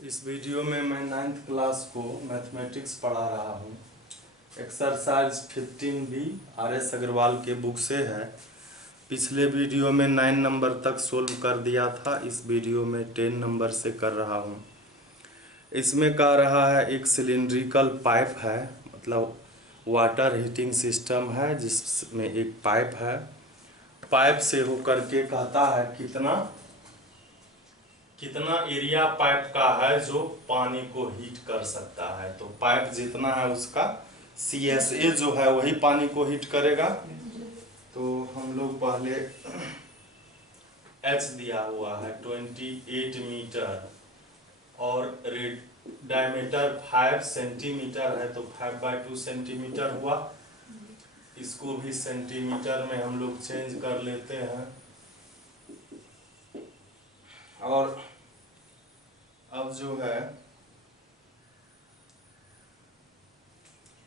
इस वीडियो में मैं 9th क्लास को मैथमेटिक्स पढ़ा रहा हूँ। एक्सरसाइज 15 भी RS अग्रवाल के बुक से है। पिछले वीडियो में 9 नंबर तक सोल्व कर दिया था, इस वीडियो में 10 नंबर से कर रहा हूँ। इसमें कह रहा है एक सिलिंड्रिकल पाइप है, मतलब वाटर हीटिंग सिस्टम है जिसमें एक पाइप है। पाइप से होकर के कहता है कितना एरिया पाइप का है जो पानी को हीट कर सकता है। तो पाइप जितना है उसका CSA जो है वही पानी को हीट करेगा। तो हम लोग पहले H दिया हुआ है 28 मीटर और डायमीटर 5 सेंटीमीटर है, तो 5/2 सेंटीमीटर हुआ। इसको भी सेंटीमीटर में हम लोग चेंज कर लेते हैं। और अब जो है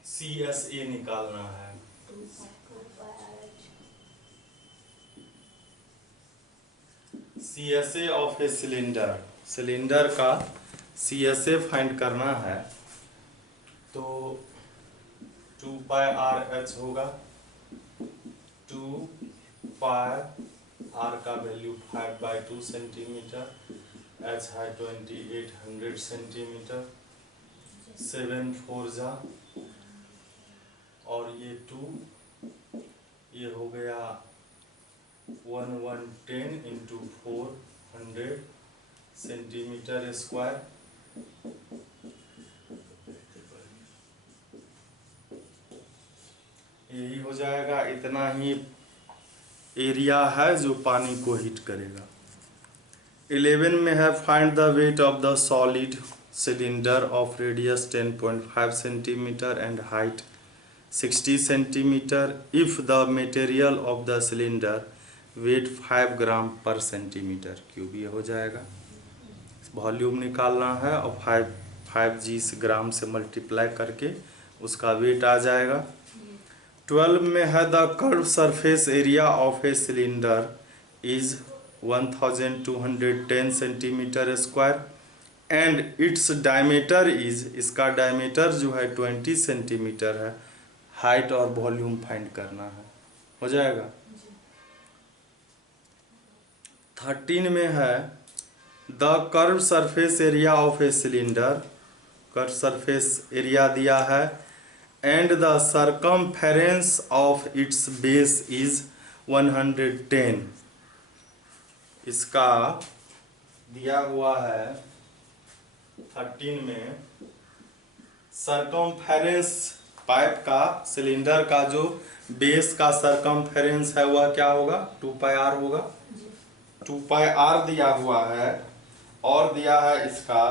CSA निकालना है। CSA ऑफ ए सिलेंडर का CSA फाइंड करना है। तो 2πRH होगा। 2πR का वैल्यू 5/2 सेंटीमीटर, H है 2800 सेंटीमीटर, 7 4 जा और ये 2, ये हो गया 1110 इंटू 400 सेंटीमीटर स्क्वायर। यही हो जाएगा, इतना ही एरिया है जो पानी को हीट करेगा। 11 में है find the weight of the solid cylinder of radius 10.5 centimetre and height 60 centimetre if the material of the cylinder weight 5 gram per centimetre cube. ये हो जाएगा, वॉल्यूम निकालना है और 5 ग्राम से मल्टीप्लाई करके उसका वेट आ जाएगा। 12 में है the curve surface area of a cylinder is 1210 centimetre square and its diameter is, इसका डायमीटर जो है 20 सेंटीमीटर है। हाइट और वॉल्यूम फाइंड करना है, हो जाएगा। 13 में है the curve surface area of a cylinder, curve surface area दिया है, and the circumference of its base is 110। इसका दिया हुआ है 13 में सरकमफेरेंस पाइप का, सिलेंडर का जो बेस का सरकमफेरेंस है वह क्या होगा, 2πr होगा। 2πr दिया हुआ है और दिया है इसका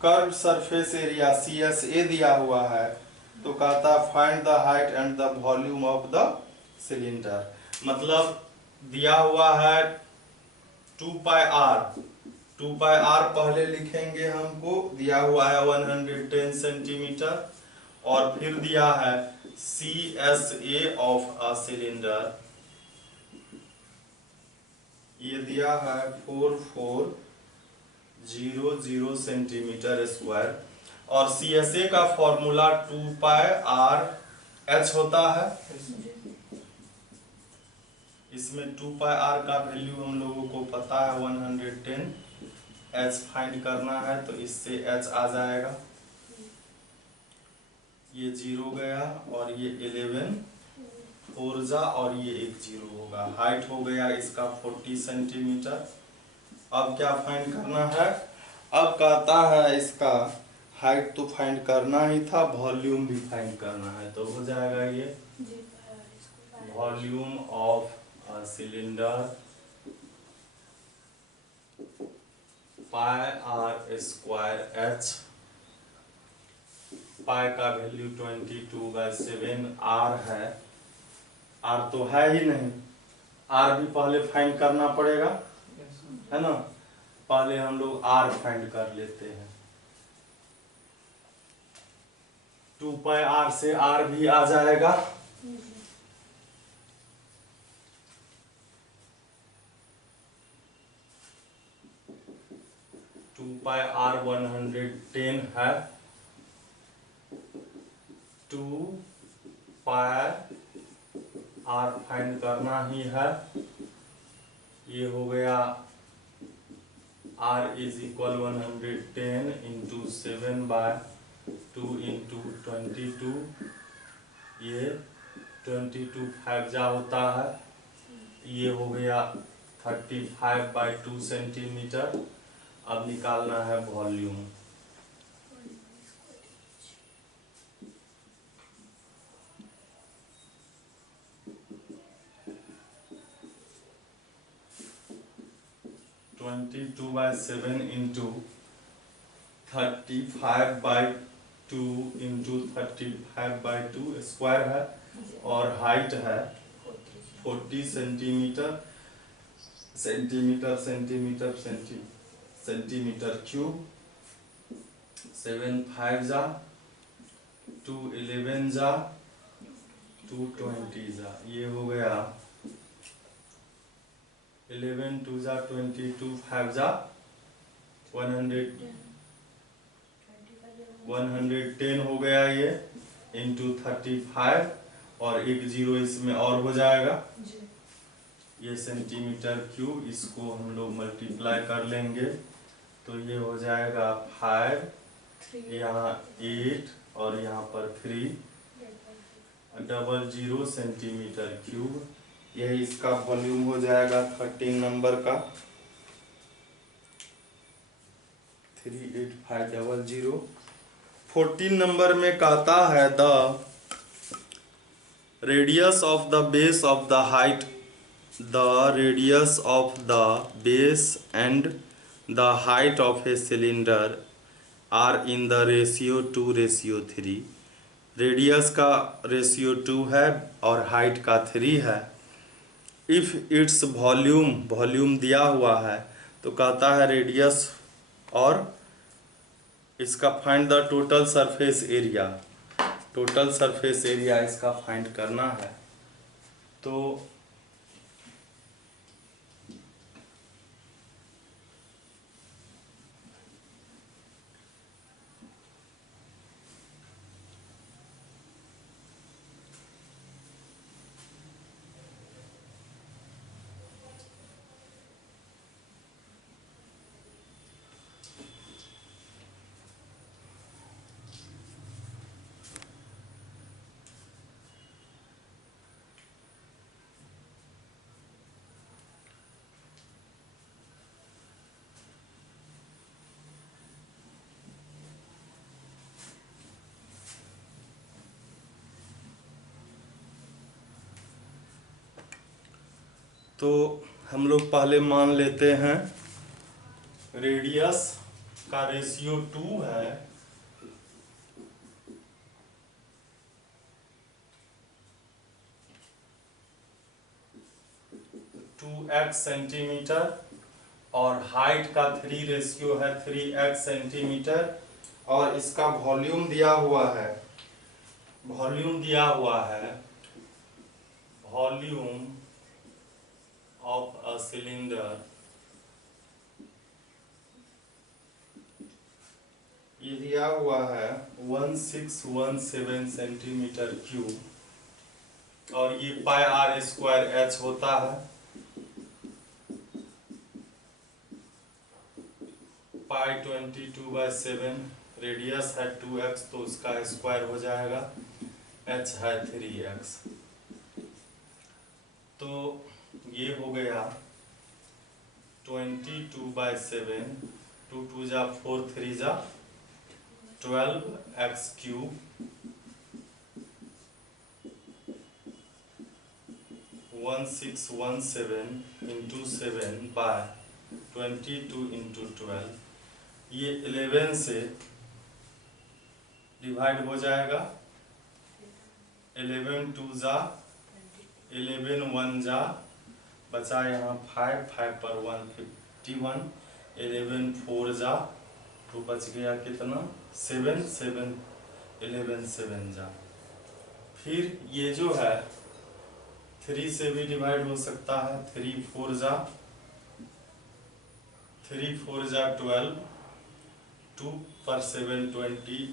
कर्व सरफेस एरिया CSA दिया हुआ है। तो कहता find the height and the volume of the cylinder, मतलब दिया हुआ है 2πr पहले लिखेंगे, हमको दिया हुआ है 110 सेंटीमीटर और फिर दिया है CSA ऑफ अ सिलेंडर, ये दिया है 4400 सेंटीमीटर स्क्वायर और CSA का फॉर्मूला 2πRH होता है। इसमें 2πR का वैल्यू हम लोगों को पता है 110, H फाइंड करना है तो इससे H आ जाएगा। ये 0 गया और ये 11 4 जा और ये 1 0 होगा। हाइट हो गया इसका 40 सेंटीमीटर। अब क्या फाइंड करना है, अब कहता है इसका हाइट तो फाइंड करना ही था, वॉल्यूम भी फाइंड करना है। तो हो जाएगा ये वॉल्यूम ऑफ सिलेंडर πr²H, पाई का वैल्यू 22/7, R है, R तो है ही नहीं, R भी पहले फाइंड करना पड़ेगा, है ना। पहले हम लोग R फाइंड कर लेते हैं। 2πr से R भी आ जाएगा। 2 2 पाई आर 110 है, 2 पाई आर फाइंड करना ही है। ये हो गया R is equal 110 into 7/2 into 22, ये 22 5 जा होता है, ये हो गया 35/2 सेंटीमीटर। अब निकालना है volume. Twenty 2/7 into 35/2 into 35/2 square है, और हाइट है 40 सेंटीमीटर, सेंटीमीटर क्यूब। 7 5 जा, 2 11 जा, 2 20 जा, ये हो गया 11 2 जा 22, 5 जा 110 हो गया ये, इंटू 35, और एक जीरो इसमें और हो जाएगा, ये सेंटीमीटर क्यूब। इसको हम लोग मल्टीप्लाई कर लेंगे तो ये हो जाएगा 5, यहाँ 8 और यहाँ पर 3, 00 सेंटीमीटर क्यूब। यही इसका वॉल्यूम हो जाएगा 13 नंबर का, 38500। 14 नंबर में कहता है the radius of the base of the height, the radius of the base and the height of a cylinder are in the ratio 2:3। Radius का रेशियो 2 है और हाइट का 3 है। इफ़ इट्स वॉल्यूम दिया हुआ है तो कहता है रेडियस, और इसका find the total surface area, total surface area इसका फाइंड करना है। तो तो हम लोग पहले मान लेते हैं रेडियस का रेशियो 2 है, x सेंटीमीटर, और हाइट का 3 रेशियो है 3x सेंटीमीटर, और इसका वॉल्यूम दिया हुआ है, वॉल्यूम of a cylinder, ये दिया हुआ है 1617 सेंटीमीटर क्यूब, और ये पाई आर स्क्वायर एच होता है, पाई 22/7, रेडियस है 2x तो उसका स्क्वायर हो जाएगा, h है 3x। तो ये हो गया 22/7, 2 2 जा 4 3 जा 12x क्यूब, 1617 इंटू 7/22 इंटू 12, ये 11 से डिवाइड हो जाएगा, 11 2 जा 11 1 जा, बचा यहाँ 5 5 पर 151, 11 4 जा तो बच गया कितना 7 7, 11 7 जा। फिर ये जो है 3 से भी डिवाइड हो सकता है, 3 4 जा 12, 2 पर 7 20,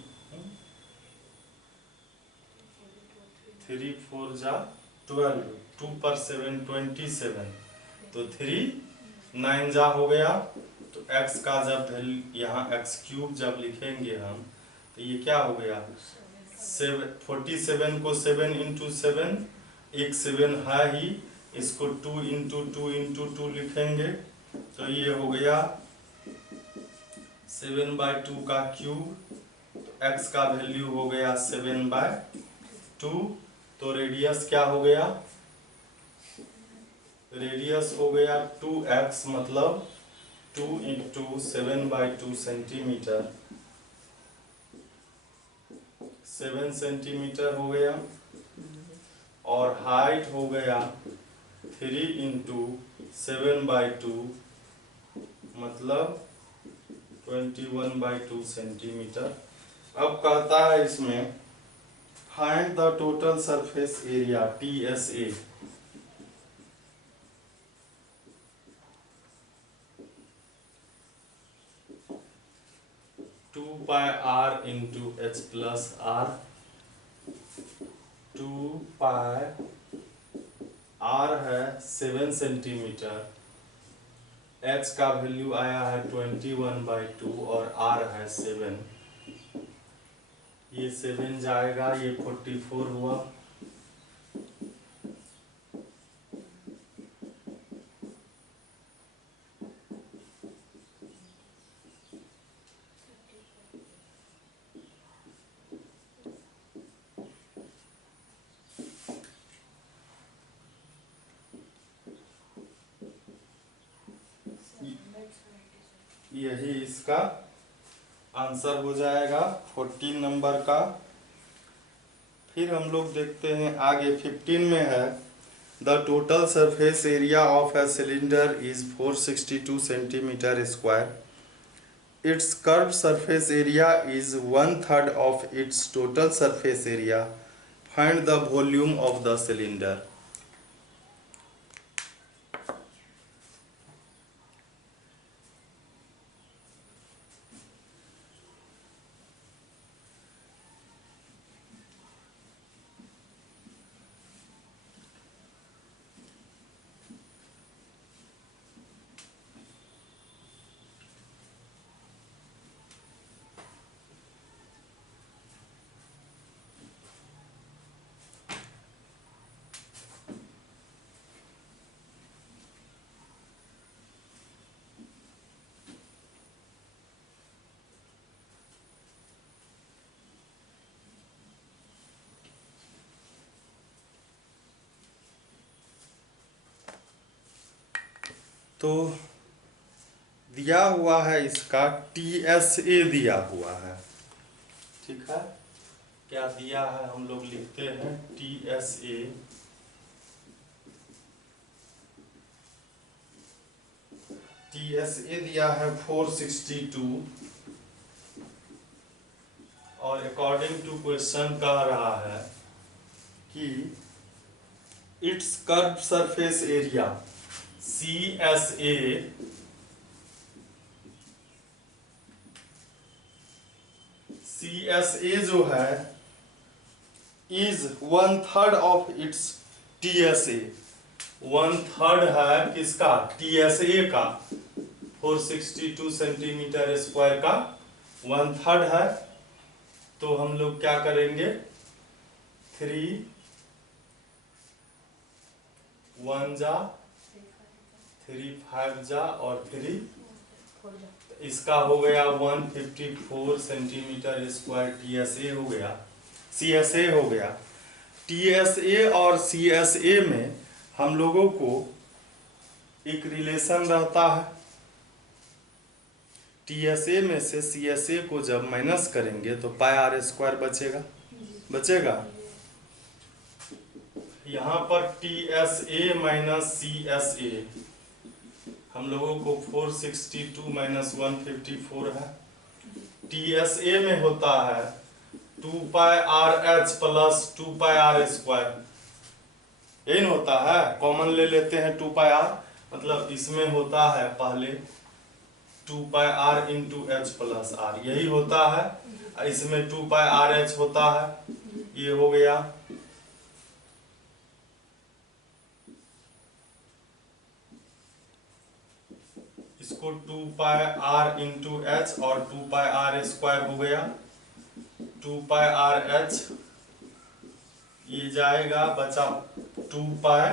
3 4 जा 12, 2 पर 7 27, तो 3 9 जा हो गया। तो x का जब वैल्यू यहाँ x क्यूब जब लिखेंगे हम, तो ये क्या हो गया 47 को 7 इंटू 7, एक 7 है ही, इसको 2 इंटू 2 इंटू 2 लिखेंगे, तो ये हो गया 7/2 का क्यूब। तो x का वैल्यू हो गया 7/2। तो रेडियस क्या हो गया, रेडियस हो गया 2x, मतलब 2 इंटू 7/2 सेंटीमीटर, 7 सेंटीमीटर हो गया। और हाइट हो गया 3 इंटू 7/2, मतलब 21/2 सेंटीमीटर। अब कहता है इसमें find the total surface area TSA। 2πr into h plus r, 2πr है 7 सेंटीमीटर, h का वैल्यू आया है 21/2 और r है 7, ये 7 जाएगा, ये 44 हुआ। यही इसका आंसर हो जाएगा 14 नंबर का। फिर हम लोग देखते हैं आगे 15 में है the total surface area of a cylinder is 462 centimetre square. It's curve surface area is 1/3 of its total surface area. Find the volume of the cylinder. तो दिया हुआ है इसका TSA दिया हुआ है, ठीक है। क्या दिया है हम लोग लिखते हैं TSA। TSA दिया है 462 और अकॉर्डिंग टू क्वेश्चन कह रहा है कि it's curve surface area CSA जो है इज 1/3 ऑफ इट्स TSA। 1/3 है किसका, TSA का, 462 सेंटीमीटर स्क्वायर का 1/3 है। तो हम लोग क्या करेंगे, 3 1 जा 3 5 जा और 3, इसका हो गया 154 सेंटीमीटर स्क्वायर TSA हो गया, CSA हो गया। TSA और CSA में हम लोगों को एक रिलेशन रहता है। TSA में से CSA को जब माइनस करेंगे तो πr² बचेगा। यहाँ पर TSA माइनस CSA हम लोगों को 462 माइनस 154 है। TSA में होता है 2πRH प्लस 2πr², यही होता है, कॉमन ले लेते हैं 2πr, मतलब इसमें होता है पहले 2 pi R into H plus R, यही होता है। इसमें 2 पाई आर एच होता है, ये हो गया। इसको 2 पाई आर इंटू एच और 2 पाई आर स्क्वायर हो गया। 2 पाई आर एच ये जाएगा, बचा 2 पाई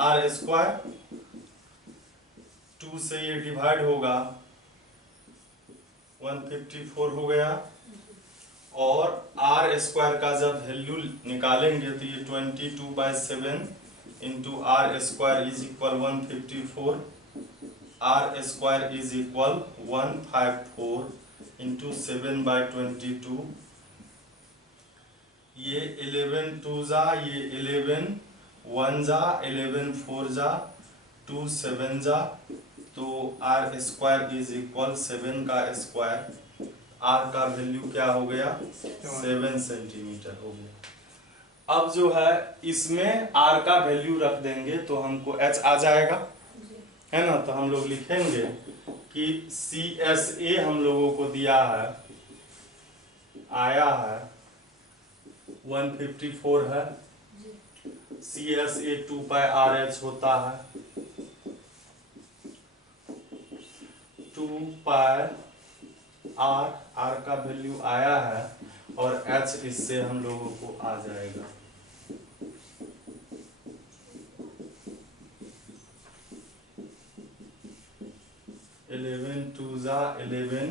आर स्क्वायर, 2 से ये डिवाइड होगा, 154 हो गया। और आर स्क्वायर का जब वैल्यू निकालेंगे तो ये 22/7 into r square is equal 154, r square is equal 154 into 7/22। ये 11 2 जा, ये 11 1 जा, 11 4 जा, 2 7 जा, तो आर स्क्वायर इज इक्वल 7 का स्क्वायर, आर का वैल्यू क्या हो गया 7 सेंटीमीटर हो गया। अब जो है इसमें आर का वैल्यू रख देंगे तो हमको एच आ जाएगा, है ना। तो हम लोग लिखेंगे कि सी एस ए हम लोगों को दिया है, आया है 154 है, C S A 2 pi r h होता है, 2 पाई आर, आर का वैल्यू आया है, और एच इससे हम लोगों को आ जाएगा। इलेवन 2 जा, 11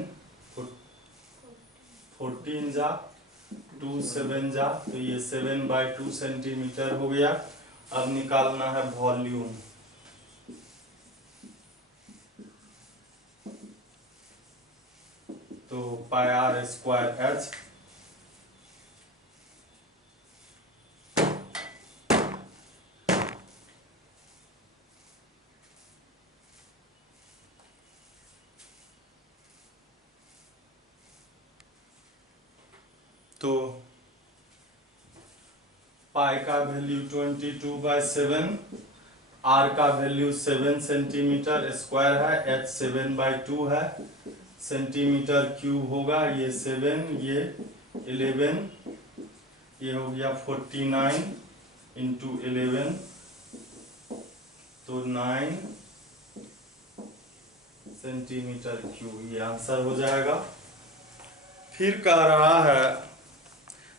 14 जा, 2 7 जा, तो ये 7/2 सेंटीमीटर हो गया। अब निकालना है वॉल्यूम। तो पाई आर स्क्वायर एच, तो पाई का वैल्यू 22/7, आर का वैल्यू 7 सेंटीमीटर स्क्वायर है, एच 7/2 है, सेंटीमीटर क्यूब होगा, ये 7, ये 11, ये हो गया 49 इंटू 11, तो 9 सेंटीमीटर क्यूब, ये आंसर हो जाएगा। फिर कह रहा है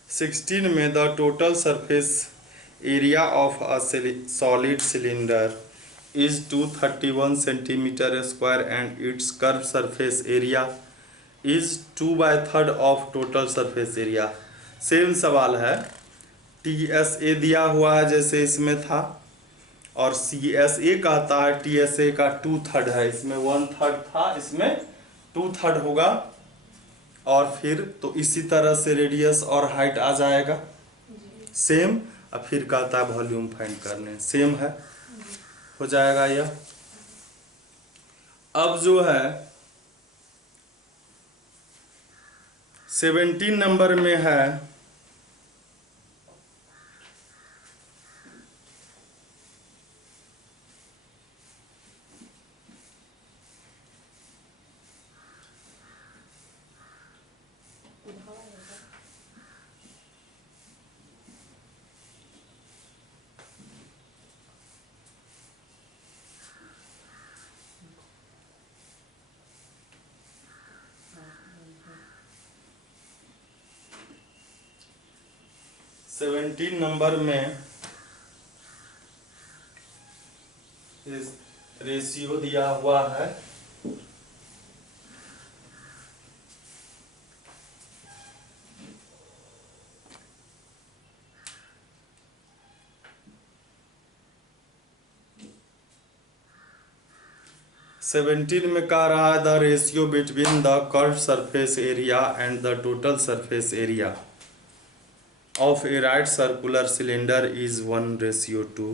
16 में the total surface area of a solid cylinder is 231 centimetre square and it's curve surface area is 2/3 of total surface area. Same सवाल है, टी एस ए दिया हुआ है जैसे इसमें था, और सी एस ए कहता है टी एस ए का 2/3 है, इसमें 1/3 था, इसमें 2/3 होगा। और फिर तो इसी तरह से रेडियस और हाइट आ जाएगा सेम। अब फिर कहता है वॉल्यूम फाइंड करने, सेम है, हो जाएगा यह। अब जो है 17 नंबर में है सेवेंटीन नंबर में रेशियो दिया हुआ है, सेवेंटीन में कह रहा है the ratio between the curve surface area and the total surface area of a right circular cylinder is 1:2.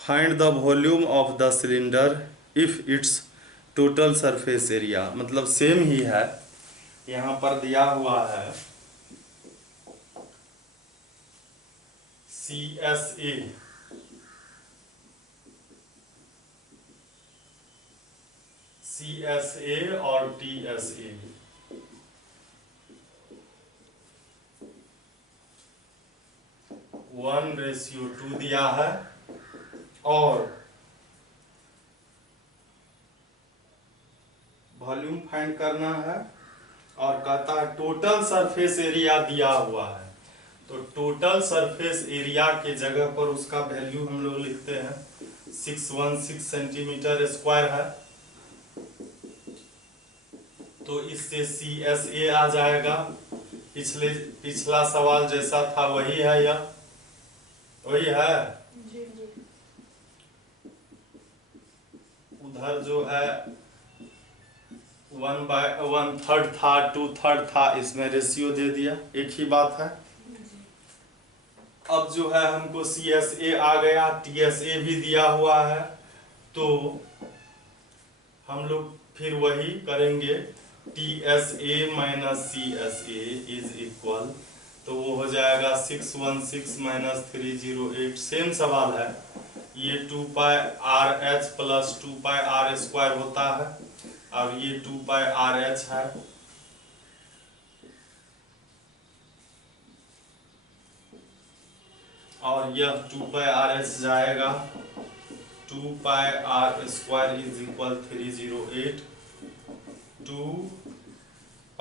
Find the volume of the cylinder if its total surface area। मतलब same ही है, यहाँ पर दिया हुआ है सी एस ए, CSA और TSA। One ratio two दिया है और वॉल्यूम फाइंड करना है और कहता है टोटल सरफेस एरिया दिया हुआ है। तो टोटल सरफेस एरिया के जगह पर उसका वैल्यू हम लोग लिखते हैं 616 सेंटीमीटर स्क्वायर है। तो इससे CSA आ जाएगा। पिछला सवाल जैसा था वही है या वही है? जी जी। उधर जो है 1/1/3 था, 2/3 था, इसमें रेशियो दे दिया, एक ही बात है। अब जो है हमको CSA आ गया, TSA भी दिया हुआ है, तो हम लोग फिर वही करेंगे TSA minus CSA is equal, तो वो हो जाएगा 616 माइनस 308। सेम सवाल है, ये 2πRH प्लस 2πR स्क्वायर होता है और ये 2πRH है। और यह 2πRH जाएगा, 2πR स्क्वायर इज इक्वल 308। 2π,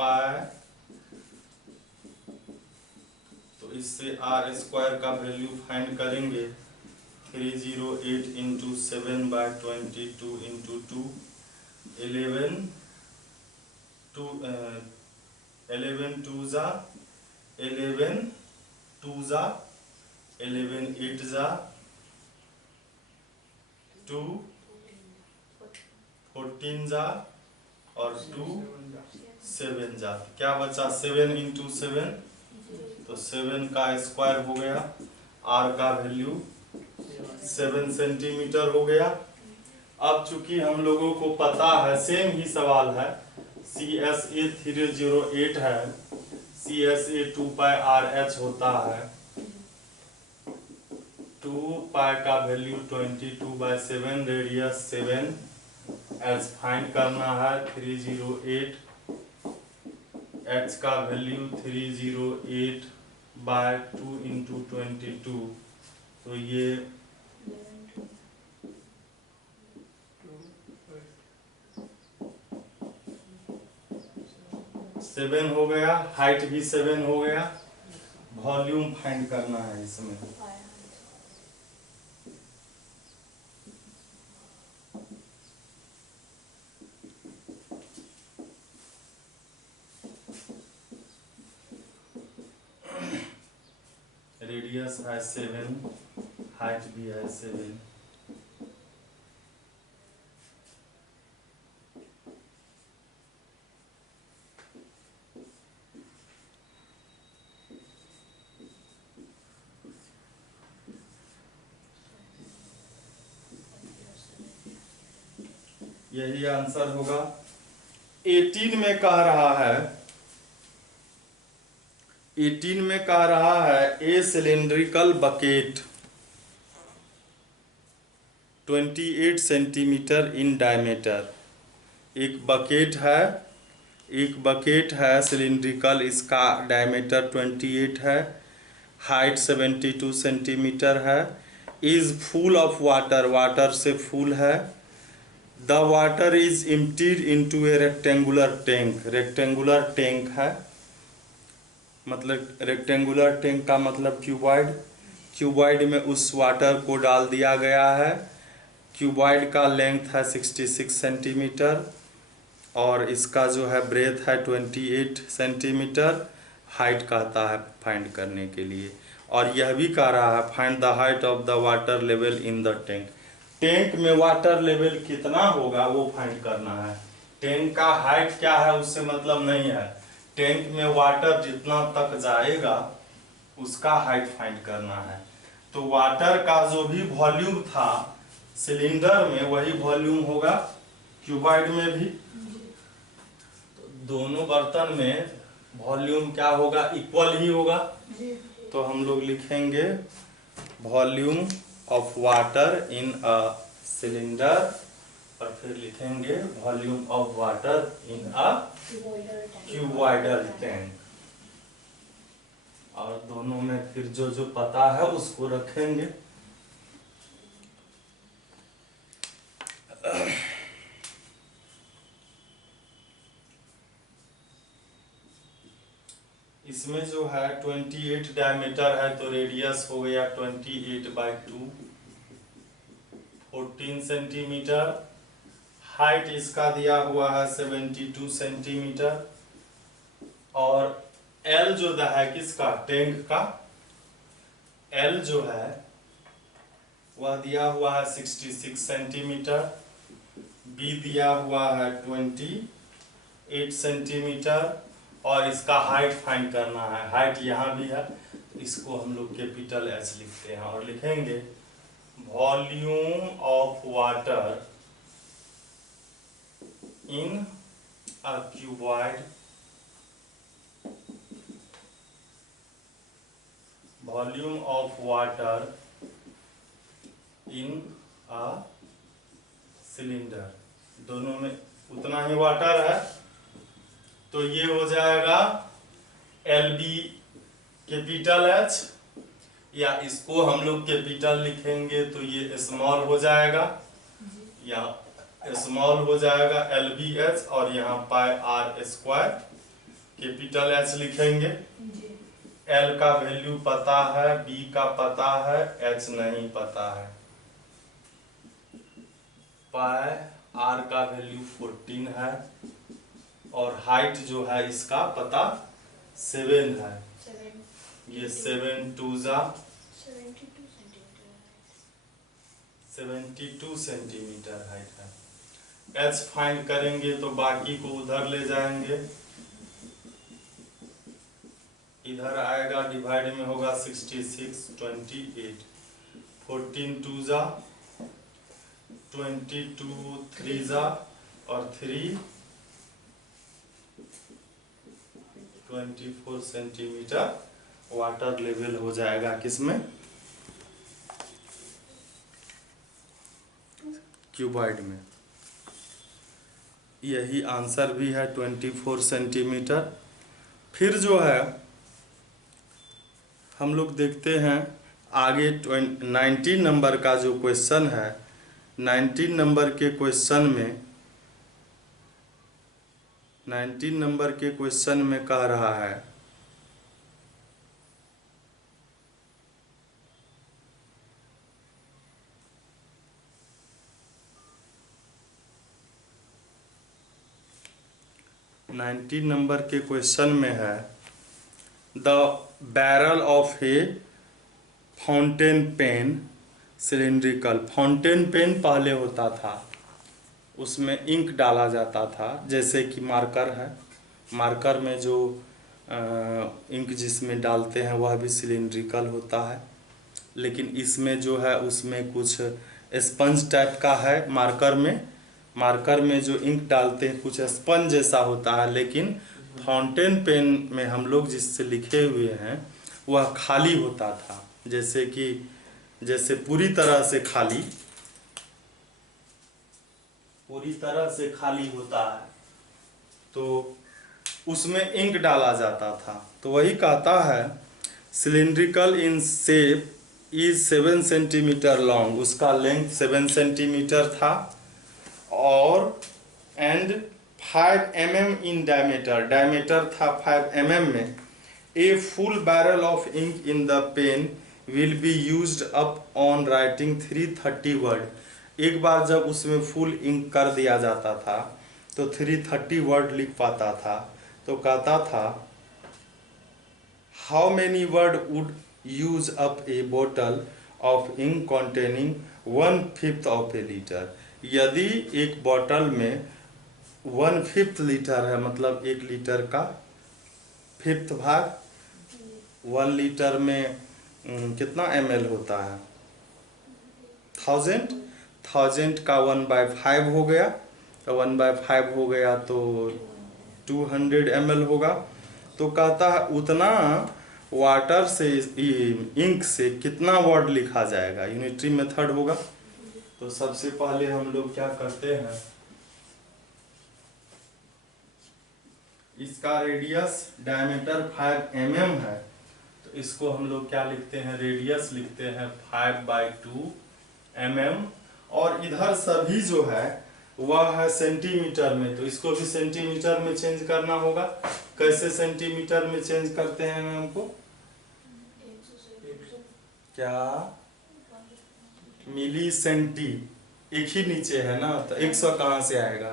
तो इससे R स्क्वायर का वैल्यू फाइंड करेंगे 308 इंटू 7/22 इंटू 2 11 2 जा 11 2 जा 11 8 जा 2 14 जा और 2 7 जा, क्या बचा 7 इंटू 7, तो 7 का स्क्वायर हो गया। R का वैल्यू 7 सेंटीमीटर हो गया। अब चूंकि हम लोगों को पता है, सेम ही सवाल है, CSA 308 है, CSA 2πRH होता है, 2π का वैल्यू 22/7, रेडियस 7 एच फाइंड करना है 308, H का वैल्यू 308/2 इंटू 22, तो ये 7 हो गया, हाइट भी 7 हो गया। वॉल्यूम फाइंड करना है इसमें, रेडियस है 7, हाइट भी है 7। यही आंसर होगा। 18 में कह रहा है, 18 में कह रहा है a cylindrical bucket 28 centimetre in diameter. एक बकेट है सिलिंड्रिकल, इसका डायमीटर 28 है, हाइट 72 सेंटीमीटर है, is full of water, water से फुल है। The water is emptied into a rectangular tank, rectangular tank है, मतलब रेक्टेंगुलर टैंक का मतलब क्यूबॉइड, क्यूबॉइड में उस वाटर को डाल दिया गया है। क्यूबॉइड का लेंथ है 66 सेंटीमीटर और इसका जो है ब्रेथ है 28 सेंटीमीटर। हाइट कहता है फाइंड करने के लिए, और यह भी कह रहा है find the height of the water level in the tank. Tank में वाटर लेवल कितना होगा वो फाइंड करना है। टैंक का हाइट क्या है उससे मतलब नहीं है, टैंक में वाटर जितना तक जाएगा उसका हाइट फाइंड करना है। तो वाटर का जो भी वॉल्यूम था सिलेंडर में वही वॉल्यूम होगा क्यूबॉइड में भी। तो दोनों बर्तन में वॉल्यूम क्या होगा, इक्वल ही होगा। तो हम लोग लिखेंगे volume of water in a cylinder और फिर लिखेंगे volume of water in a cuboidal tank. और दोनों में फिर जो जो पता है उसको रखेंगे। इसमें जो है 28 डायमीटर है तो रेडियस हो गया 28/2, 14 सेंटीमीटर। हाइट इसका दिया हुआ है 72 सेंटीमीटर। और एल जो है किसका, टैंक का, एल जो है वह दिया हुआ है 66 सेंटीमीटर। बी दिया हुआ है 28 सेंटीमीटर। और इसका हाइट फाइंड करना है। हाइट यहाँ भी है, इसको हम लोग कैपिटल एच लिखते हैं और लिखेंगे volume of water in a cuboid, volume of water in a cylinder. दोनों में उतना ही वाटर है तो ये हो जाएगा LB कैपिटल H, या इसको हम लोग कैपिटल लिखेंगे तो ये स्मॉल हो जाएगा, या स्मॉल हो जाएगा LBH। और यहाँ पाई R स्क्वायर कैपिटल H लिखेंगे। L का वैल्यू पता है, B का पता है, H नहीं पता है। पाई R का वैल्यू 14 है और हाइट जो है इसका पता 7 है। ये 7 2 जा 72 सेंटीमीटर हाइट है। एच फाइंड करेंगे तो बाकी को उधर ले जाएंगे, इधर आएगा, डिवाइड में होगा 66 28, 14 2 जा 22 3 जा और 3 24 सेंटीमीटर वाटर लेवल हो जाएगा किसमें, क्यूबॉइड में। यही आंसर भी है 24 सेंटीमीटर। फिर जो है हम लोग देखते हैं आगे 19 नंबर का जो क्वेश्चन है। 19 नंबर के क्वेश्चन में 19 नंबर के क्वेश्चन में कह रहा है नंबर के क्वेश्चन में है the barrel of a fountain pen cylindrical. Fountain pen पहले होता था, उसमें इंक डाला जाता था, जैसे कि मार्कर है, मार्कर में जो इंक जिसमें डालते हैं वह भी सिलिंड्रिकल होता है। लेकिन इसमें जो है उसमें कुछ स्पंज टाइप का है। मार्कर में जो इंक डालते हैं कुछ स्पंज जैसा होता है, लेकिन फाउंटेन पेन में हम लोग जिससे लिखे हुए हैं वह खाली होता था, जैसे पूरी तरह से खाली होता है तो उसमें इंक डाला जाता था। तो वही कहता है cylindrical in shape is 7 centimetre long, उसका लेंथ 7 सेंटीमीटर था, और एंड 5 mm इन डायमीटर था 5 mm में। A full barrel of ink in the pen will be used up on writing 330 word. एक बार जब उसमें फुल इंक कर दिया जाता था तो 330 वर्ड लिख पाता था। तो कहता था how many word would use up a बोतल of ink containing 1/5 of a litre. यदि एक बोतल में 1/5 लीटर है, मतलब 1 लीटर का 5th भाग, 1 लीटर में कितना ml होता है 1000 का 1/5 हो गया, तो 1/5 हो गया तो 200 ml होगा। तो कहता है उतना वाटर से इंक से कितना वर्ड लिखा जाएगा, यूनिटरी मेथड होगा। तो सबसे पहले हम लोग क्या करते हैं, इसका रेडियस डायमीटर 5 mm है, तो इसको हम लोग क्या लिखते हैं, रेडियस लिखते हैं 5/2 mm। और इधर सभी जो है वह है सेंटीमीटर में, तो इसको भी सेंटीमीटर में चेंज करना होगा। कैसे सेंटीमीटर में चेंज करते हैं हमको, क्या मिली सेंटी, एक ही नीचे है ना, तो 100 कहाँ से आएगा,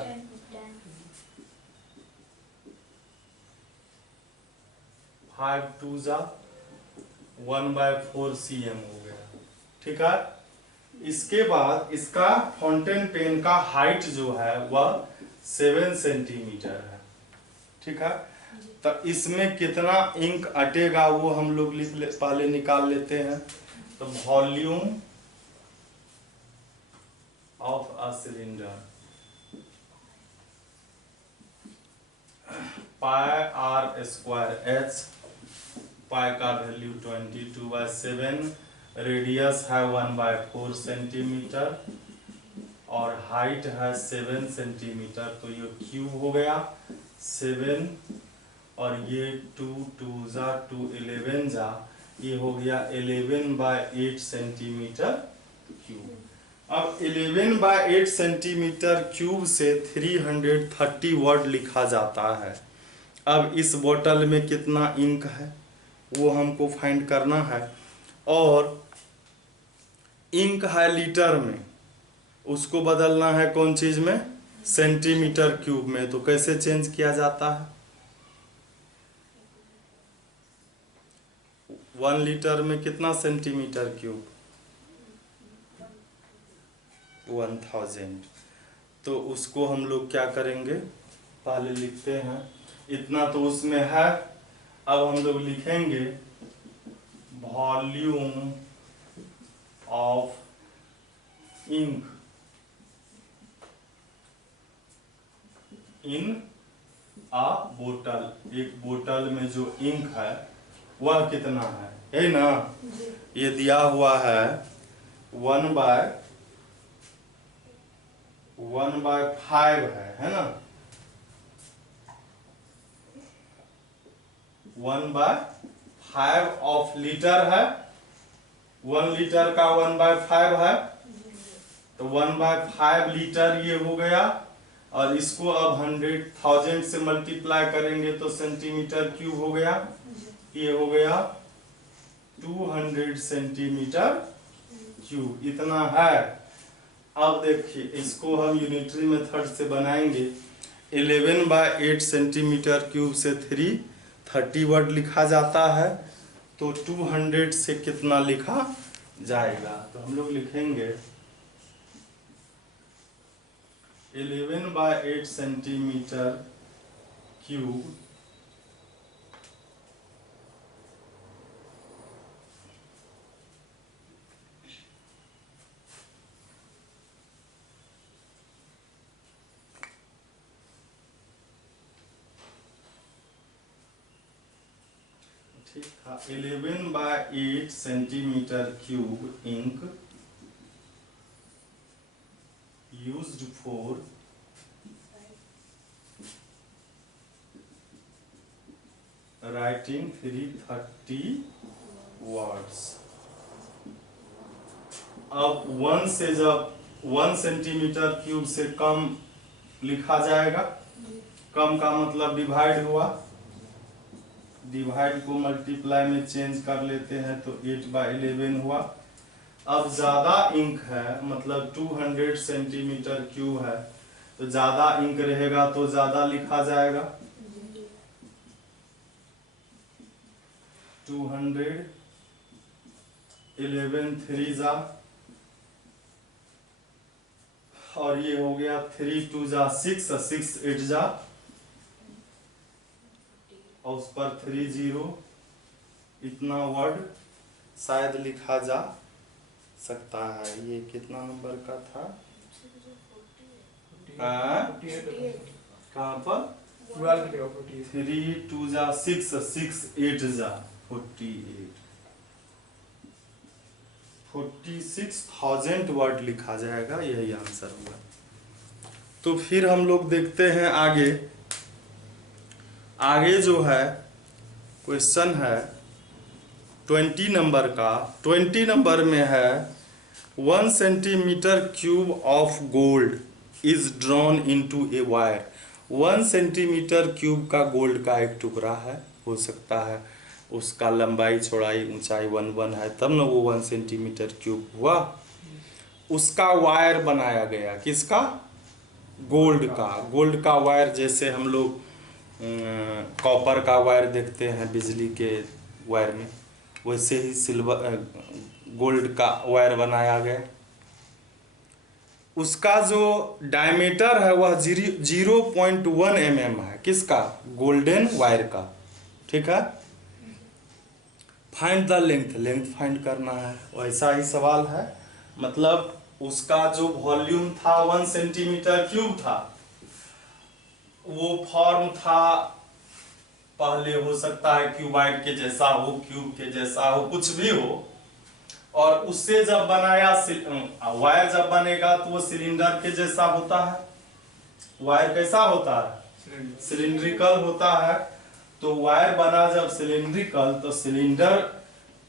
5 2 जा 1/4 cm हो गया। ठीक है, इसके बाद इसका फाउंटेन पेन का हाइट जो है वह 7 सेंटीमीटर है। ठीक है, तो इसमें कितना इंक अटेगा वो हम लोग पहले निकाल लेते हैं। तो volume of a cylinder, πr²h, पाई का वैल्यू 22/7, रेडियस है 1/4 सेंटीमीटर और हाइट है 7 सेंटीमीटर, तो ये क्यूब हो गया 7 और ये 2 2 जा 2 11 जा, ये हो गया 11/8 सेंटीमीटर क्यूब। अब 11/8 सेंटीमीटर क्यूब से 330 वर्ड लिखा जाता है। अब इस बोतल में कितना इंक है वो हमको फाइंड करना है, और इंक है लीटर में, उसको बदलना है कौन चीज में, सेंटीमीटर क्यूब में। तो कैसे चेंज किया जाता है, 1 लीटर में कितना सेंटीमीटर क्यूब, 1000। तो उसको हम लोग क्या करेंगे, पहले लिखते हैं, इतना तो उसमें है। अब हम लोग लिखेंगे वॉल्यूम ऑफ इंक इन अ बोतल, एक बोतल में जो इंक है वह कितना है ना, ये दिया हुआ है 1/5 है ना, 1/5 ऑफ लीटर है, 1 लीटर का 1/5 है, तो 1/5 लीटर ये हो गया। और इसको अब 100,000 से मल्टीप्लाई करेंगे तो सेंटीमीटर क्यूब हो गया, ये हो गया 200 सेंटीमीटर क्यूब, इतना है। अब देखिए इसको हम यूनिटरी मेथड से बनाएंगे। 11/8 सेंटीमीटर क्यूब से 330 वर्ड लिखा जाता है, तो 200 से कितना लिखा जाएगा, तो हम लोग लिखेंगे 11/8 सेंटीमीटर क्यूब ठीक था, 11/8 centimetre cube ink used for writing 330 words। अब 1 से जब 1 सेंटीमीटर क्यूब से कम लिखा जाएगा, कम का मतलब डिवाइड हुआ, डिवाइड को मल्टीप्लाई में चेंज कर लेते हैं तो 8/11 हुआ। अब ज्यादा इंक है, मतलब 200 सेंटीमीटर क्यूब है, तो ज्यादा इंक रहेगा तो ज्यादा लिखा जाएगा, 200 11 3 जा, और ये हो गया 3 2 जा 6 6 8 जा, और उस पर 30, इतना वर्ड शायद लिखा जा सकता है। ये कितना नंबर का था, कहाँ पर, 3 2 जा 6 6 8 जा 48, 46,000 वर्ड लिखा जाएगा, यही आंसर होगा। तो फिर हम लोग देखते हैं आगे। आगे जो है क्वेश्चन है 20 नंबर का। 20 नंबर में है 1 centimetre cube of gold is drawn into a wire. 1 centimetre cube का गोल्ड का एक टुकड़ा है, हो सकता है उसका लंबाई चौड़ाई ऊंचाई 1 है, तब न वो 1 सेंटीमीटर क्यूब हुआ। उसका वायर बनाया गया, किसका? गोल्ड का। गोल्ड का वायर जैसे हम लोग कॉपर का वायर देखते हैं बिजली के वायर में, वैसे ही सिल्वर गोल्ड का वायर बनाया गया। उसका जो डायमीटर है वह 0.1 mm है, किसका? गोल्डन वायर का। ठीक है। Find the length, length find करना है। वैसा ही सवाल है, मतलब उसका जो वॉल्यूम था 1 सेंटीमीटर क्यूब था, वो फॉर्म था पहले हो सकता है क्यूबाइड के जैसा हो, क्यूब के जैसा हो, कुछ भी हो। और उससे जब बनाया वायर जब बनेगा तो वो सिलेंडर के जैसा होता है। वायर कैसा होता है? सिलिंड्रिकल होता है। तो वायर बना जब सिलिंड्रिकल, तो सिलेंडर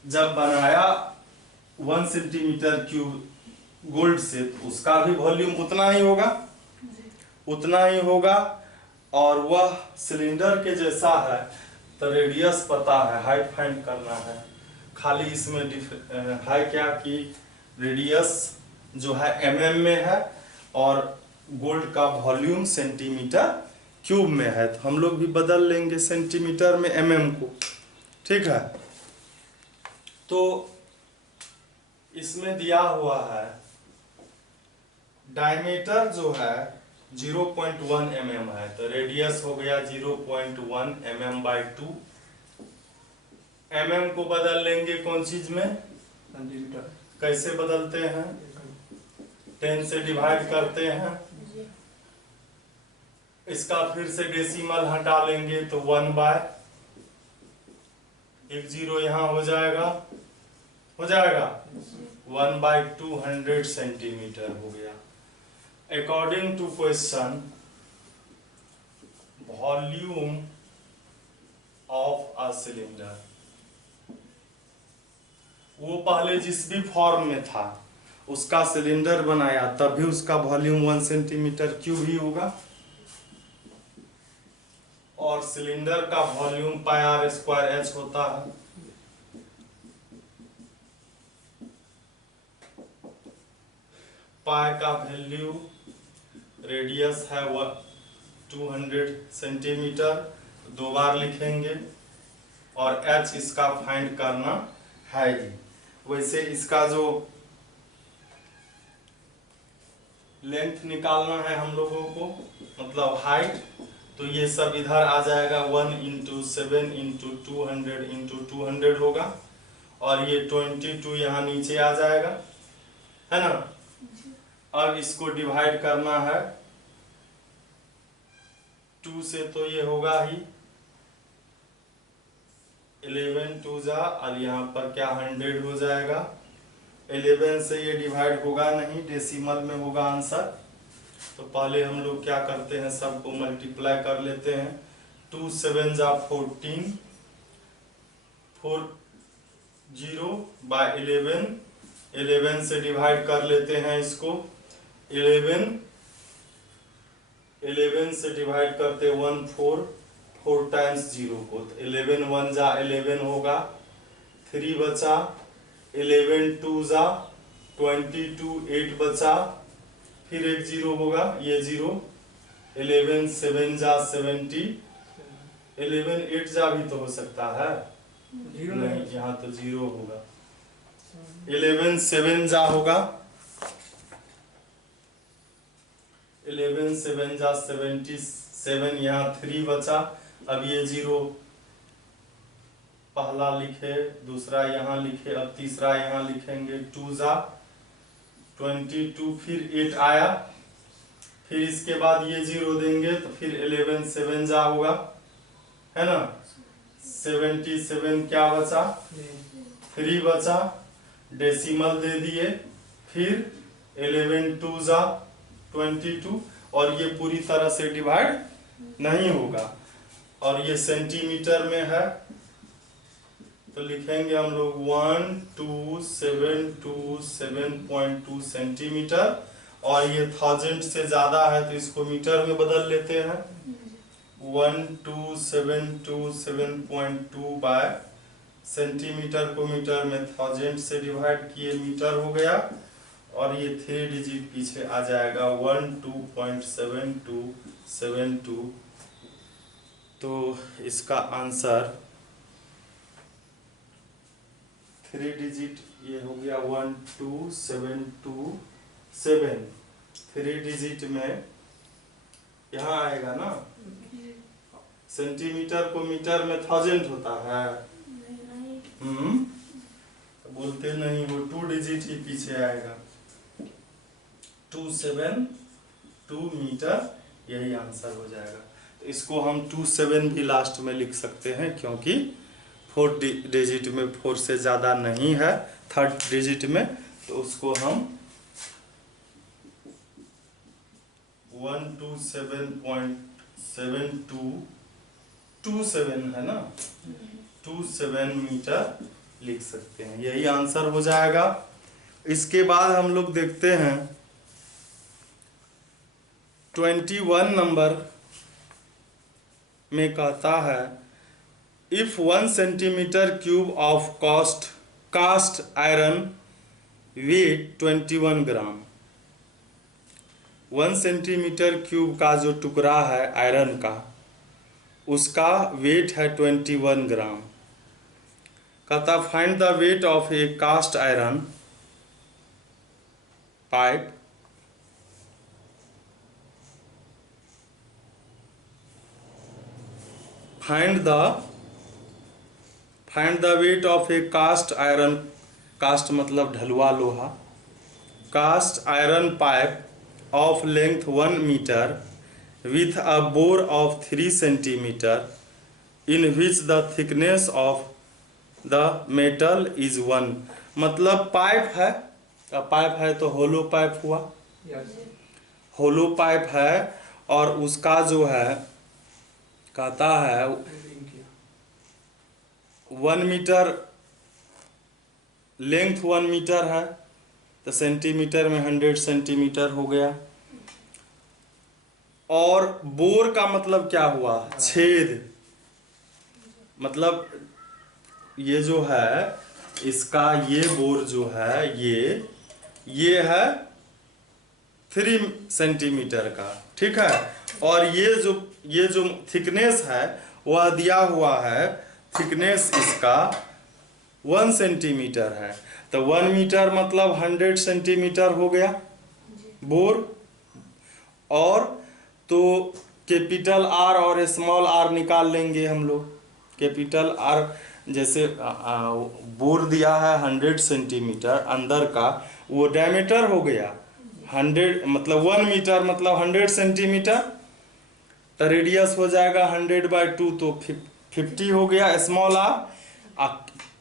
जब बनाया 1 सेंटीमीटर क्यूब गोल्ड से, तो उसका भी वॉल्यूम उतना ही होगा, उतना ही होगा। और वह सिलेंडर के जैसा है, तो रेडियस पता है, हाइट फाइंड करना है। खाली इसमें है क्या कि रेडियस जो है mm में है और गोल्ड का वॉल्यूम सेंटीमीटर क्यूब में है, तो हम लोग भी बदल लेंगे सेंटीमीटर में mm को। ठीक है। तो इसमें दिया हुआ है डायमीटर जो है 0.1 mm है, तो रेडियस हो गया 0.1 mm/2। mm को बदल लेंगे कौन चीज में? सेंटीमीटर। कैसे बदलते हैं? 10 से डिवाइड करते हैं। इसका फिर से डेसिमल हटा लेंगे तो 1/, एक 0 यहाँ हो जाएगा, हो जाएगा 1/200 सेंटीमीटर हो गया। According to question, volume of a cylinder, वो पहले जिस भी फॉर्म में था उसका सिलेंडर बनाया, तब भी उसका वॉल्यूम 1 सेंटीमीटर क्यूब ही होगा। और सिलेंडर का वॉल्यूम πr² होता है। पाई का वैल्यू, रेडियस है 200 सेंटीमीटर, 2 बार लिखेंगे। और h इसका फाइंड करना है ही। वैसे इसका जो लेंथ निकालना है हम लोगों को, मतलब हाइट, तो ये सब इधर आ जाएगा 1 × 7 × 200 × 200 होगा। और ये 22 यहाँ नीचे आ जाएगा, है ना। अब इसको डिवाइड करना है 2 से, तो ये होगा ही 11 2 जा, और यहाँ पर क्या 100 हो जाएगा। 11 से ये डिवाइड होगा नहीं, डेसिमल में होगा आंसर। तो पहले हम लोग क्या करते हैं, सबको मल्टीप्लाई कर लेते हैं। 2 7 जा 14, 40/11, 11 से डिवाइड कर लेते हैं इसको। 11 से डिवाइड करते 1 4, 4 टाइम्स 0 को, तो 11 1 जा 11 होगा, 3 बचा, 11 2 जा 22, 8 बचा, फिर एक 0 होगा, ये 0, 11 7 जा 70, 11 8 जा भी तो हो सकता है, नहीं, यहाँ तो 0 होगा। 11 7 जा होगा, 11 7 जा 77, यहाँ 3 बचा। अब ये 0 पहला लिखे, दूसरा यहाँ लिखे, अब तीसरा यहाँ लिखेंगे। 2 जा 22, फिर 8 आया, फिर इसके बाद ये 0 देंगे, तो फिर 11 7 जा होगा, है ना। 77 क्या बचा, 3 बचा, डेसिमल दे दिए, फिर 11 2 जा 22, और ये पूरी तरह से डिवाइड नहीं होगा, और ये सेंटीमीटर में है तो लिखेंगे हम लोग 1272 सेंटीमीटर, और ये 1000 से ज्यादा है तो इसको मीटर में बदल लेते हैं। 12727.2 बाय सेंटीमीटर को मीटर में 1000 से डिवाइड किए, मीटर हो गया, और ये 3 डिजिट पीछे आ जाएगा 12.7272। तो इसका आंसर 3 डिजिट ये हो गया 12727, 3 डिजिट में यहाँ आएगा ना, सेंटीमीटर को मीटर में 1000 होता है, बोलते नहीं हो, 2 डिजिट ही पीछे आएगा, 272 मीटर, यही आंसर हो जाएगा। तो इसको हम 27 भी लास्ट में लिख सकते हैं, क्योंकि 4 डिजिट में 4 से ज़्यादा नहीं है, 3rd डिजिट में, तो उसको हम 127.7227 है ना, 27 मीटर लिख सकते हैं, यही आंसर हो जाएगा। इसके बाद हम लोग देखते हैं 21 नंबर में कहता है, if 1 centimetre cube of cast iron weight 21 gram, 1 centimetre cube का जो टुकड़ा है आयरन का, उसका वेट है 21 ग्राम। कहता find the weight of a cast iron pipe find the weight of a cast iron, cast मतलब ढलुआ लोहा, cast iron pipe of length 1 metre with a bore of 3 centimeter in which the thickness of the metal is 1। मतलब pipe है, pipe है तो होलो pipe हुआ, होलो pipe है, और उसका जो है कहता है 1 मीटर लेंथ, 1 मीटर है तो सेंटीमीटर में 100 सेंटीमीटर हो गया, और बोर का मतलब क्या हुआ, छेद, मतलब ये जो है इसका ये बोर जो है ये है 3 सेंटीमीटर का, ठीक है, और ये जो थिकनेस है वह दिया हुआ है, थिकनेस इसका 1 सेंटीमीटर है, तो 1 मीटर मतलब 100 सेंटीमीटर हो गया बोर, और तो कैपिटल आर और स्मॉल आर निकाल लेंगे हम लोग। कैपिटल आर जैसे बोर दिया है 100 सेंटीमीटर अंदर का, वो डायमीटर हो गया 100, मतलब 1 मीटर मतलब 100 सेंटीमीटर, तो रेडियस हो जाएगा 100/2 तो 50 हो गया स्मॉल आर,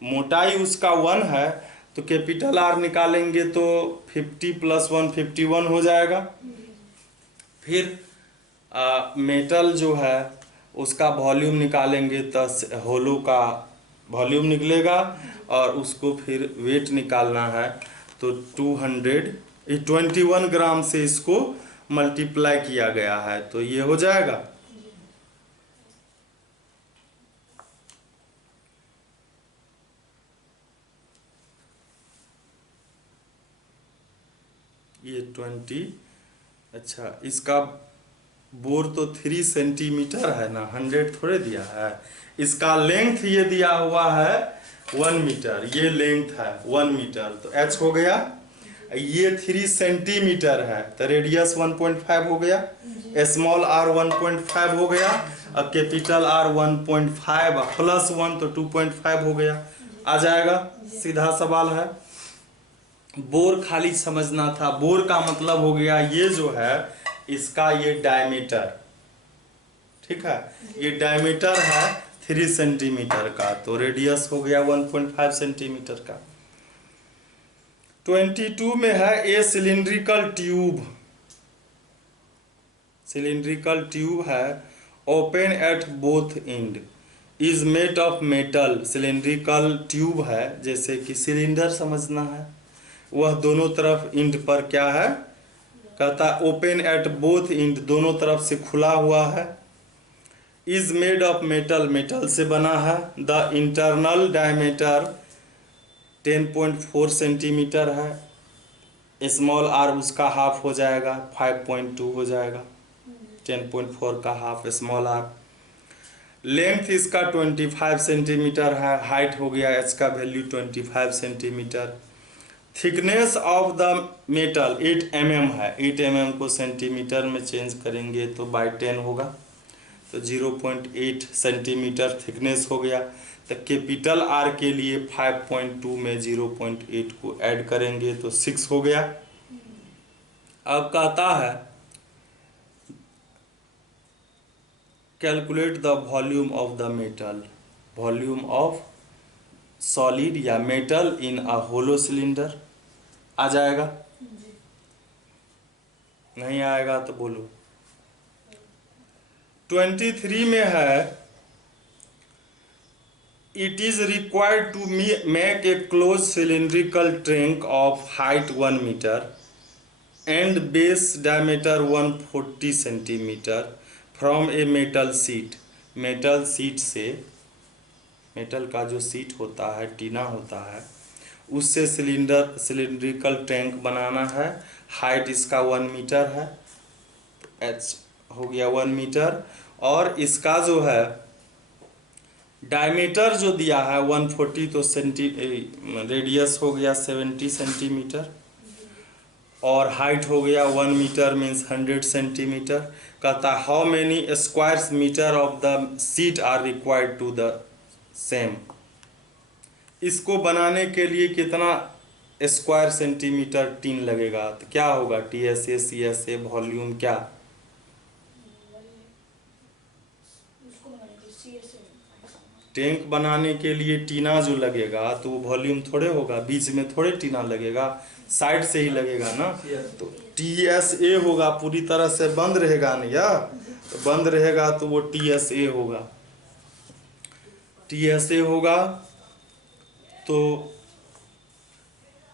मोटाई उसका 1 है तो कैपिटल आर निकालेंगे तो 50 + 1 51 हो जाएगा। फिर मेटल जो है उसका वॉल्यूम निकालेंगे तो होलो का वॉल्यूम निकलेगा, और उसको फिर वेट निकालना है तो 21 ग्राम से इसको मल्टीप्लाई किया गया है, तो ये हो जाएगा। ये 20, अच्छा इसका बोर तो 3 सेंटीमीटर है ना, 100 थोड़े दिया है, इसका लेंथ ये दिया हुआ है 1 मीटर, ये लेंथ है 1 मीटर तो h हो गया, ये 3 सेंटीमीटर है तो रेडियस 1.5 हो गया, स्मॉल r 1.5 हो गया, और कैपिटल R 1.5 + 1 तो 2.5 हो गया, आ जाएगा। सीधा सवाल है, बोर खाली समझना था, बोर का मतलब हो गया ये जो है इसका ये डायमीटर, ठीक है, ये डायमीटर है 3 सेंटीमीटर का, तो रेडियस हो गया 1.5 सेंटीमीटर का। 22 में है a cylindrical tube. Cylindrical tube है, open at both and, is made of metal. Cylindrical tube है, जैसे कि सिलेंडर समझना है, वह दोनों तरफ इंड पर क्या है, कहता है ओपन एट बोथ इंड, दोनों तरफ से खुला हुआ है। Is made of metal, metal से बना है। द इंटरनल डायमीटर 10.4 सेंटीमीटर है। स्मॉल आर उसका हाफ हो जाएगा, 5.2 हो जाएगा। 10.4 का हाफ स्मॉल आर। लेंथ इसका 25 सेंटीमीटर है। हाइट हो गया इसका value 25 centimetre. Thickness of the metal 8 mm है। 8 mm को सेंटीमीटर में चेंज करेंगे तो बाई 10 होगा, तो 0.8 सेंटीमीटर थिकनेस हो गया। तो कैपिटल आर के लिए 5.2 में 0.8 को ऐड करेंगे तो 6 हो गया। अब कहता है calculate the volume of the metal, volume of solid या metal in a hollow cylinder. आ जाएगा? नहीं आएगा तो बोलो। 23 में है it is required to make a close cylindrical tank of height 1 metre and base diameter 140 centimetre from a metal sheet. Metal sheet से, मेटल का जो सीट होता है, टीना होता है, उससे सिलिंड्रिकल टैंक बनाना है। हाइट इसका 1 मीटर है, एच हो गया 1 मीटर। और इसका जो है डायमीटर जो दिया है 140, तो रेडियस हो गया 70 सेंटीमीटर, और हाइट हो गया 1 मीटर मीन्स 100 सेंटीमीटर। कहता है how many square metre of the sheet are required to the same. इसको बनाने के लिए कितना स्क्वायर सेंटीमीटर टीन लगेगा, तो क्या होगा, TSA CSA वॉल्यूम क्या, टैंक बनाने के लिए टीना जो लगेगा तो वो वॉल्यूम थोड़े होगा, बीच में थोड़े टीना लगेगा, साइड से ही लगेगा ना। तो TSA होगा, पूरी तरह से बंद रहेगा ना, या तो बंद रहेगा तो वो TSA होगा। TSA होगा तो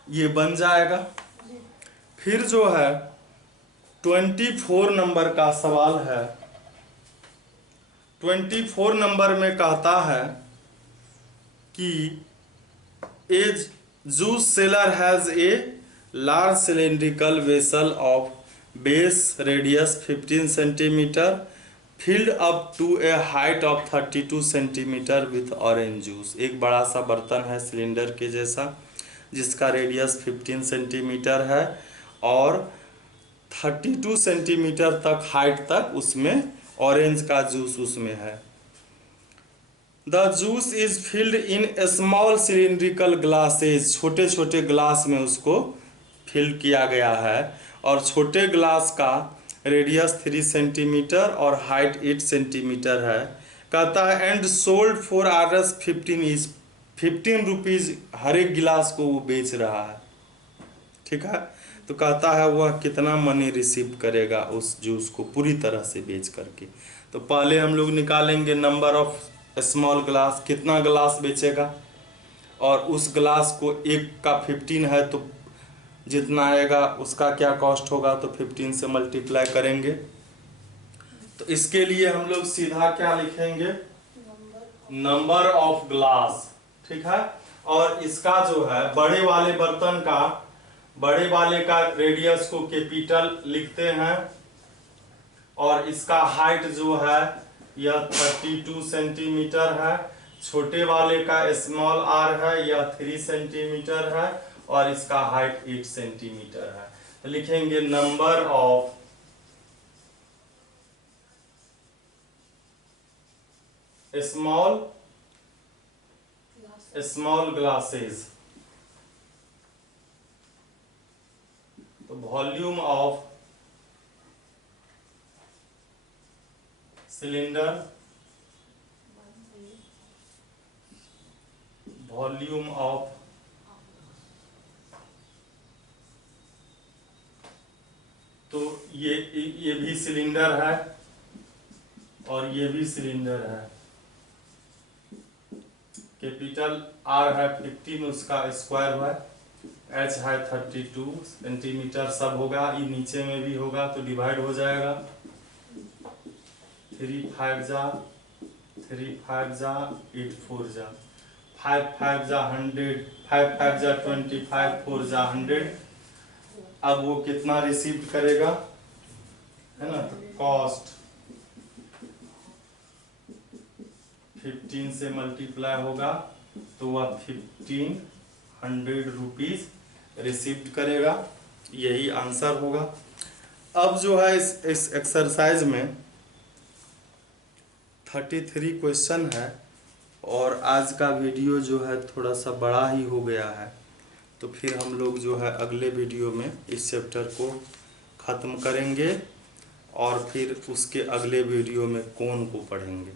ये बन जाएगा। फिर जो है 24 नंबर का सवाल है। 24 नंबर में कहता है कि a juice seller has a large cylindrical vessel of base radius 15 centimetre filled up to a height of 32 centimetre with orange juice. एक बड़ा सा बर्तन है सिलेंडर के जैसा, जिसका रेडियस 15 सेंटीमीटर है और 32 सेंटीमीटर तक हाइट तक उसमें ऑरेंज का जूस उसमें है। The juice is filled in small cylindrical glasses. छोटे छोटे ग्लास में उसको फिल किया गया है, और छोटे ग्लास का रेडियस 3 सेंटीमीटर और हाइट 8 सेंटीमीटर है। कहता है and sold for Rs 15 is 15 rupees हर एक गिलास को वो बेच रहा है। ठीक है, तो कहता है वह कितना मनी रिसीव करेगा उस जूस को पूरी तरह से बेच करके। तो पहले हम लोग निकालेंगे नंबर ऑफ स्मॉल ग्लास, कितना ग्लास बेचेगा, और उस ग्लास को एक का 15 है तो जितना आएगा उसका क्या कॉस्ट होगा, तो 15 से मल्टीप्लाई करेंगे। तो इसके लिए हम लोग सीधा क्या लिखेंगे, नंबर ऑफ ग्लास। ठीक है, और इसका जो है बड़े वाले बर्तन का, बड़े वाले का रेडियस को कैपिटल लिखते हैं, और इसका हाइट जो है यह 32 सेंटीमीटर है। छोटे वाले का स्मॉल आर है, यह 3 सेंटीमीटर है, और इसका हाइट 8 सेंटीमीटर है। तो लिखेंगे नंबर ऑफ स्मॉल ग्लासेस। तो volume of cylinder, volume of ये भी सिलेंडर है और ये भी सिलेंडर है। कैपिटल आर है 15, उसका स्क्वायर हुआ, एच है 32 सेंटीमीटर, सब होगा। ये नीचे में भी होगा तो डिवाइड हो जाएगा। 3 5 जा 3 5 जा 8 4 जा 5 5 जा 100, 5 5 जा 25, 4 जा 100। अब वो कितना रिसीव करेगा, है ना? तो कॉस्ट 15 से मल्टीप्लाई होगा तो वह 1500 रुपीज रिसीव करेगा। यही आंसर होगा। अब जो है इस एक्सरसाइज में 33 क्वेश्चन है और आज का वीडियो जो है थोड़ा सा बड़ा ही हो गया है, तो फिर हम लोग जो है अगले वीडियो में इस चैप्टर को ख़त्म करेंगे और फिर उसके अगले वीडियो में कोण को पढ़ेंगे।